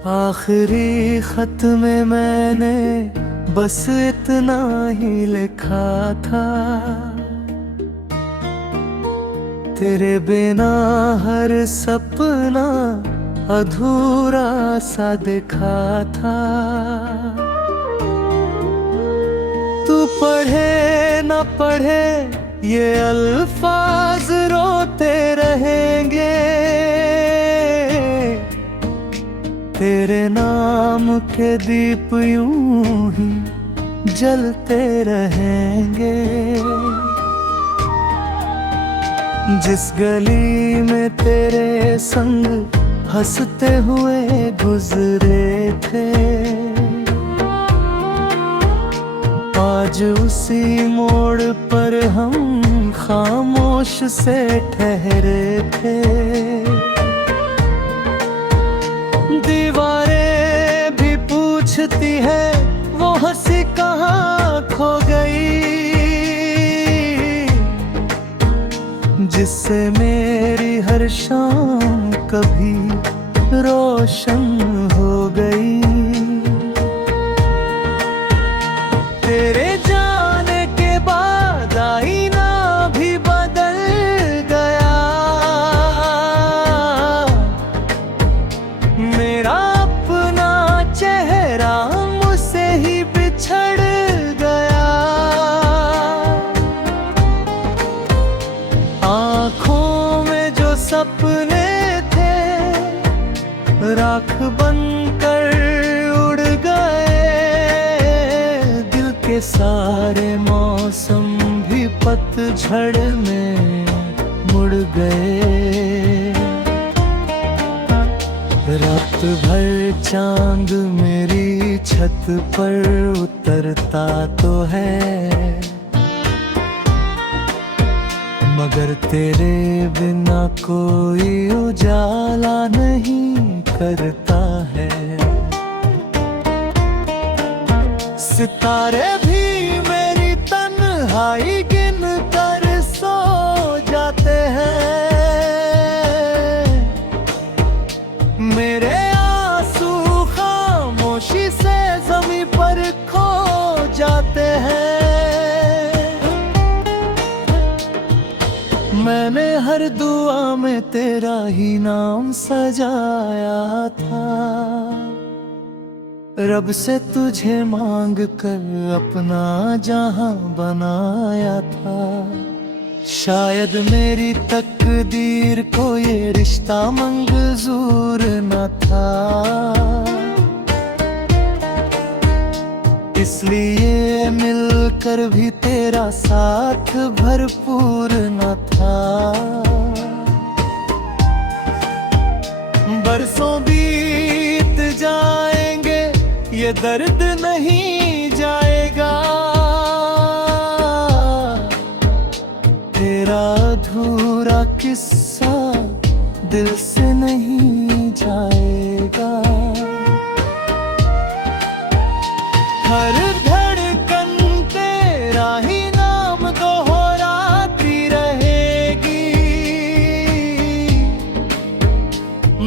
आखिरी खत में मैंने बस इतना ही लिखा था, तेरे बिना हर सपना अधूरा सा दिखा था। तू पढ़े न पढ़े ये अल्फाज रोते रहेंगे, तेरे नाम के दीप यूं ही जलते रहेंगे। जिस गली में तेरे संग हंसते हुए गुजरे थे, आज उसी मोड़ पर हम खामोश से ठहरे थे। दीवारें भी पूछती है वो हंसी कहाँ खो गई, जिससे मेरी हर शाम कभी रोशन हो गई। तेरे जाने के बाद आईना भी बदल गया, मेरा अपना चेहरा मुझसे ही बिछड़ गया। आँखों में जो सपने थे राख बनकर उड़ गए, दिल के सारे मौसम भी पतझड़ में मुड़ गए। रात भर चांद मेरी छत पर उतरता तो है, मगर तेरे बिना कोई उजाला नहीं करता है। सितारे भी मेरी तन्हाई गिन कर सो जाते हैं, मेरे आंसू खामोशी से ज़मीं पर खो जाते हैं। मैंने हर दुआ में तेरा ही नाम सजाया था, रब से तुझे मांग कर अपना जहां बनाया था। शायद मेरी तकदीर को ये रिश्ता मंजूर न था, इसलिए मिलकर भी तेरा साथ भरपूर न था। बरसों बीत जाएंगे ये दर्द नहीं जाएगा, तेरा अधूरा किस्सा दिल से नहीं जाएगा। हर धड़कन तेरा ही नाम दोहराती रहेगी,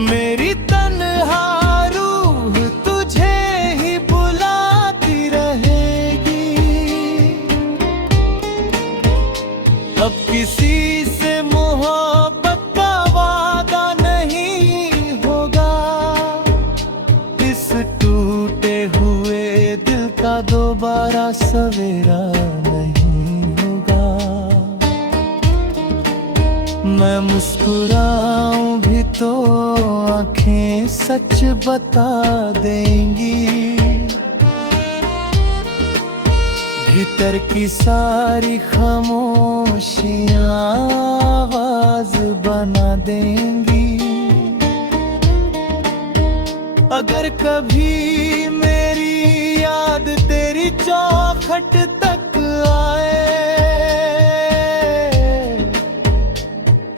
मेरी तन्हा रूह तुझे ही बुलाती रहेगी। अब किसी से मोहब्बत का वादा नहीं होगा, इस टूटे हुए दिल का दोबारा सवेरा नहीं होगा। मैं मुस्कुराऊं भी तो आंखें सच बता देंगी, भीतर की सारी खामोशियां आवाज बना देंगी। अगर कभी मेरी याद तेरी चौखट तक आए,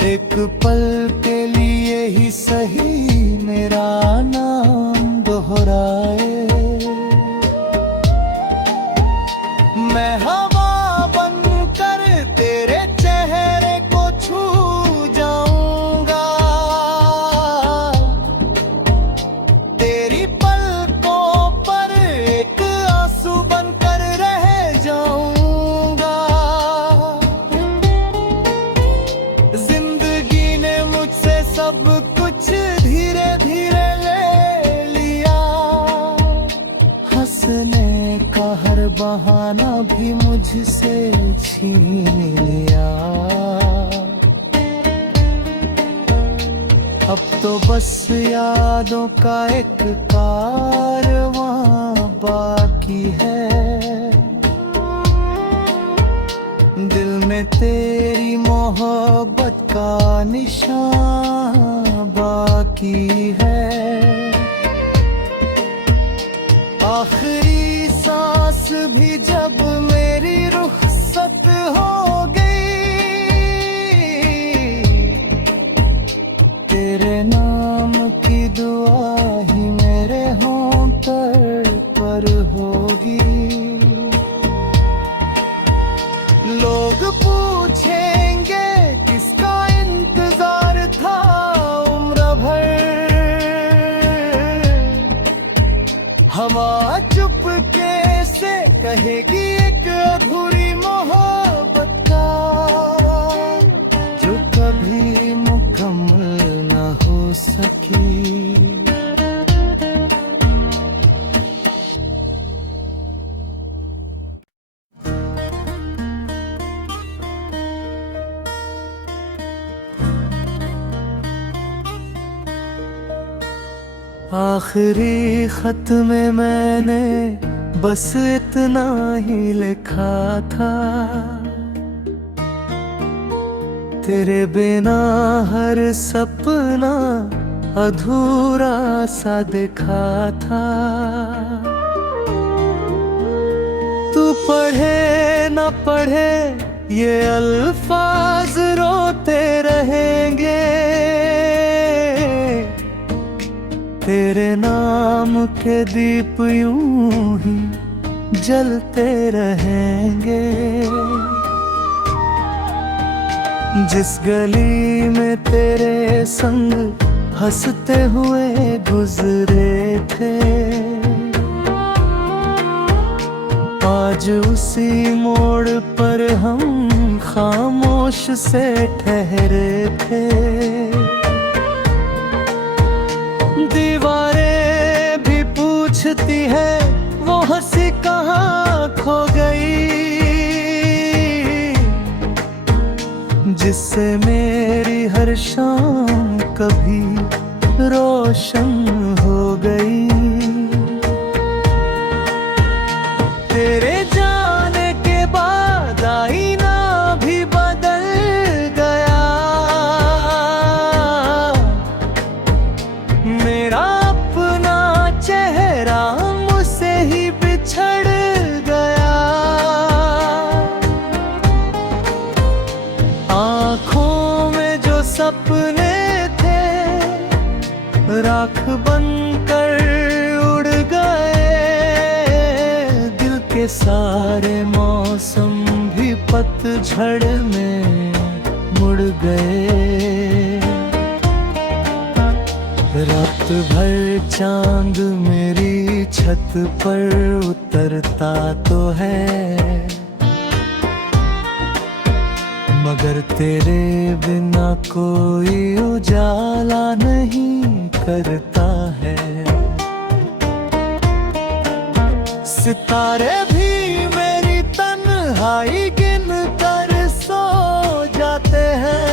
एक पल के लिए ही सही मेरा नाम दोहराए। मैं हवा बनकर तेरे चेहरे को छू जाऊंगा, तेरी जमाना भी मुझसे छीन लिया। अब तो बस यादों का एक कारवां बाकी है। दिल में तेरी मोहब्बत का निशान बाकी है। आखिरी सांस भी जब मेरी रुखसत हो गई, तेरे नाम की दुआ ही मेरे होंठ पर होगी। लोग पूछेंगे किसका इंतजार था उम्र भर। हवा चुपके से कहेगी एक अधूरी मोहब्बत का, जो कभी मुकम्मल न हो सकी। आखिरी खत में मैंने बस इतना ही लिखा था, तेरे बिना हर सपना अधूरा सा दिखा था। तू पढ़े न पढ़े ये अल्फाज रोते रहेंगे, तेरे नाम के दीप यूं ही जलते रहेंगे। जिस गली में तेरे संग हंसते हुए गुजरे थे, आज उसी मोड़ पर हम खामोश से ठहरे थे। दीवारें भी पूछती है वो हंसी कहाँ खो गई, जिससे मेरी हर शाम कभी रोशन हो गई। तेरे जाने के बाद आईना भी बदल गया, मेरा अपना चेहरा मुझसे ही बिछड़ गया। आँखों में जो सपने थे राख बनकर उड़ गए, दिल के सारे मौसम भी पतझड़ में मुड़ गए। रात भर चांद मेरी छत पर उतरता तो है, मगर तेरे बिना कोई उजाला नहीं करता है। सितारे भी मेरी तन्हाई गिन कर सो जाते हैं,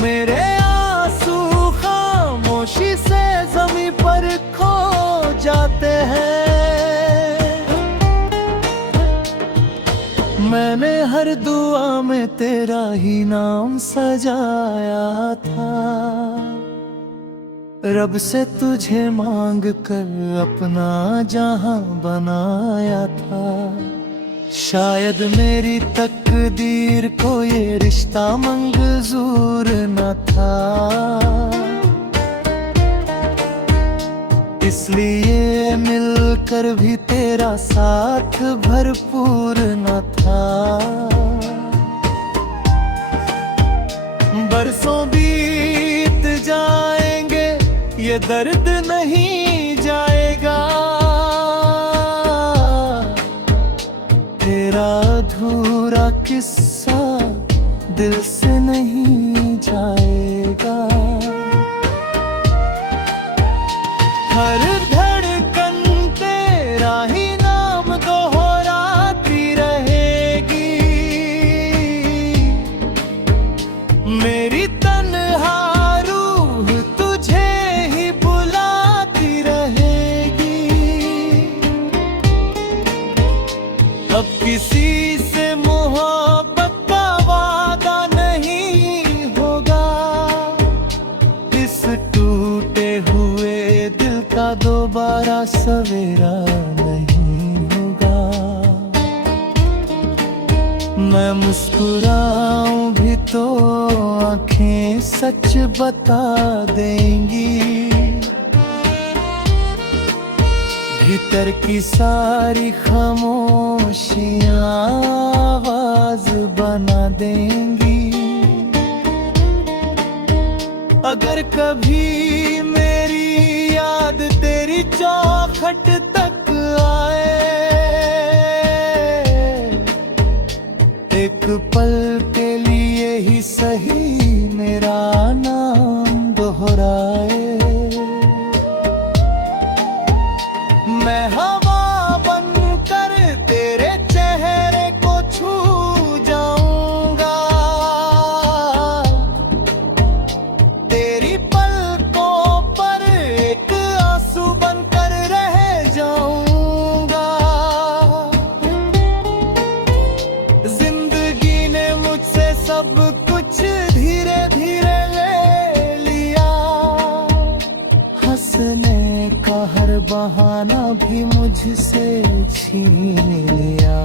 मेरे आंसू खामोशी से ज़मीं पर खो जाते हैं। मैंने हर दुआ में तेरा ही नाम सजाया था, रब से तुझे मांग कर अपना जहां बनाया था। शायद मेरी तकदीर को ये रिश्ता मंजूर न था, इसलिए मिलकर भी तेरा साथ भरपूर न था। बरसों बीत जाएंगे ये दर्द नहीं जाएगा, तेरा अधूरा किस्सा दिल से नहीं जाएगा। हर धड़कन तेरे अब किसी से मोहब्बत का वादा नहीं होगा, इस टूटे हुए दिल का दोबारा सवेरा नहीं होगा। मैं मुस्कुराऊं भी तो आंखें सच बता देंगी, भीतर की सारी खामोशियां आवाज बना देंगी। अगर कभी मेरी याद तेरी चौखट तक आए, एक पल के लिए ही सही मेरा नाम दोहराए। मैं हवा बनकर तेरे चेहरे को छू जाऊंगा, तेरी पलकों पर एक आंसू बनकर रह जाऊंगा। जिंदगी ने मुझसे सब कुछ धीरे धीरे ले लिया, हंसने का हर बहाना भी मुझसे छीन लिया।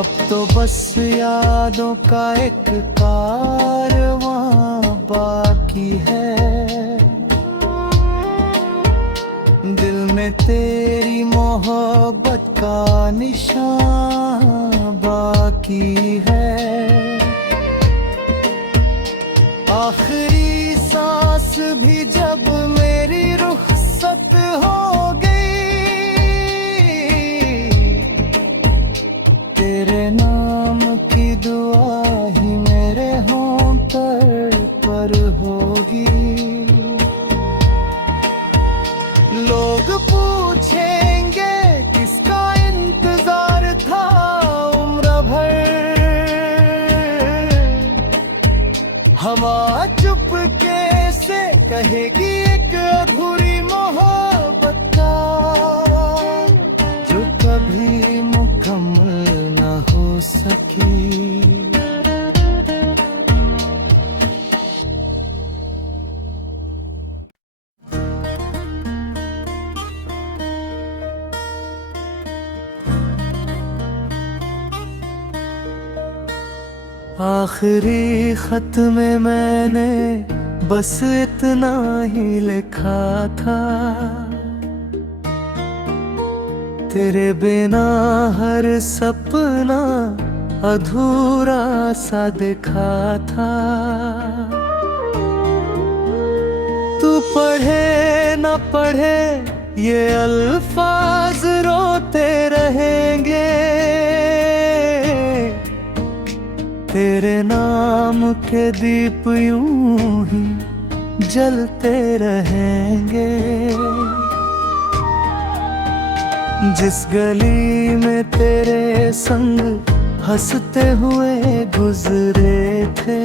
अब तो बस यादों का एक कारवां बाकी है, दिल में तेरी मोहब्बत का निशान बाकी है। आखिरी सांस भी जब मेरी रुखसत हो गई, तेरे नाम की दुआ ही मेरे होंठ पर होगी। लोग पूछेंगे किसका इंतजार था उम्र भर, हवा चुपके से कहेगी एक अधूरी मोहब्बत का, जो कभी मुकम्मल न हो सकी। आखिरी खत में मैंने बस इतना ही लिखा था, तेरे बिना हर सपना अधूरा सा दिखा था। तू पढ़े न पढ़े ये अल्फाज रोते रहेंगे, तेरे नाम के दीप यूं ही जलते रहेंगे। जिस गली में तेरे संग हंसते हुए गुजरे थे,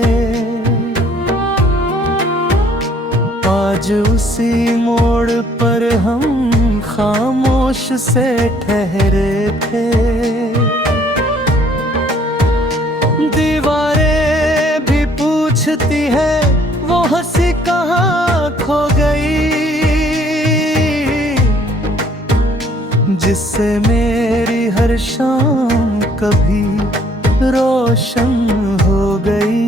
आज उसी मोड़ पर हम खामोश से ठहरे थे। दीवारें भी पूछती है वो हंसी कहाँ खो गई, जिससे मेरी हर शाम कभी रोशन हो गई।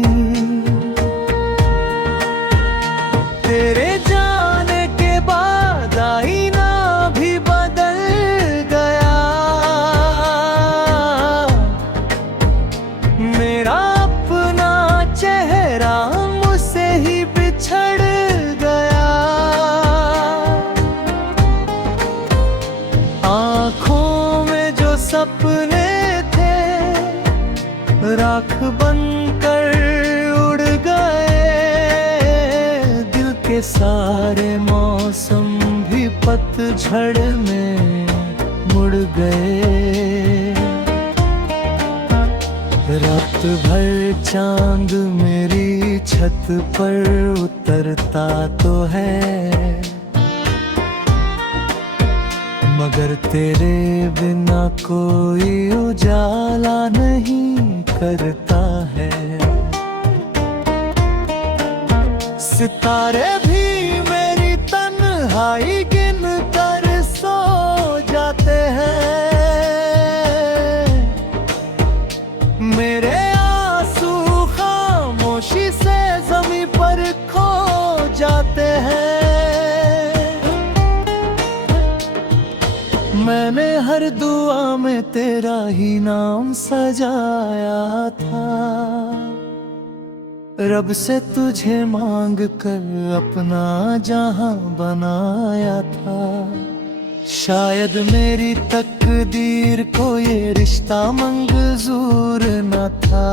तेरे जाने के बाद आईना भी बदल गया, मेरा अपना चेहरा मुझसे ही बिछड़ गया। आँखों में जो सपने थे राख बनकर उड़ गए, दिल के सारे मौसम भी पतझड़ में मुड़ गए। रात भर चांद मेरी छत पर उतरता तो है, मगर तेरे बिना कोई उजाला नहीं करता है। सितारे भी मेरी तन्हाई गिन कर सो जाते हैं। मेरे आंसू खामोशी से ज़मीं पर खो जाते हैं। मैंने हर दुआ में तेरा ही नाम सजाया था। रब से तुझे मांग कर अपना जहां बनाया था। शायद मेरी तकदीर को ये रिश्ता मंजूर न था।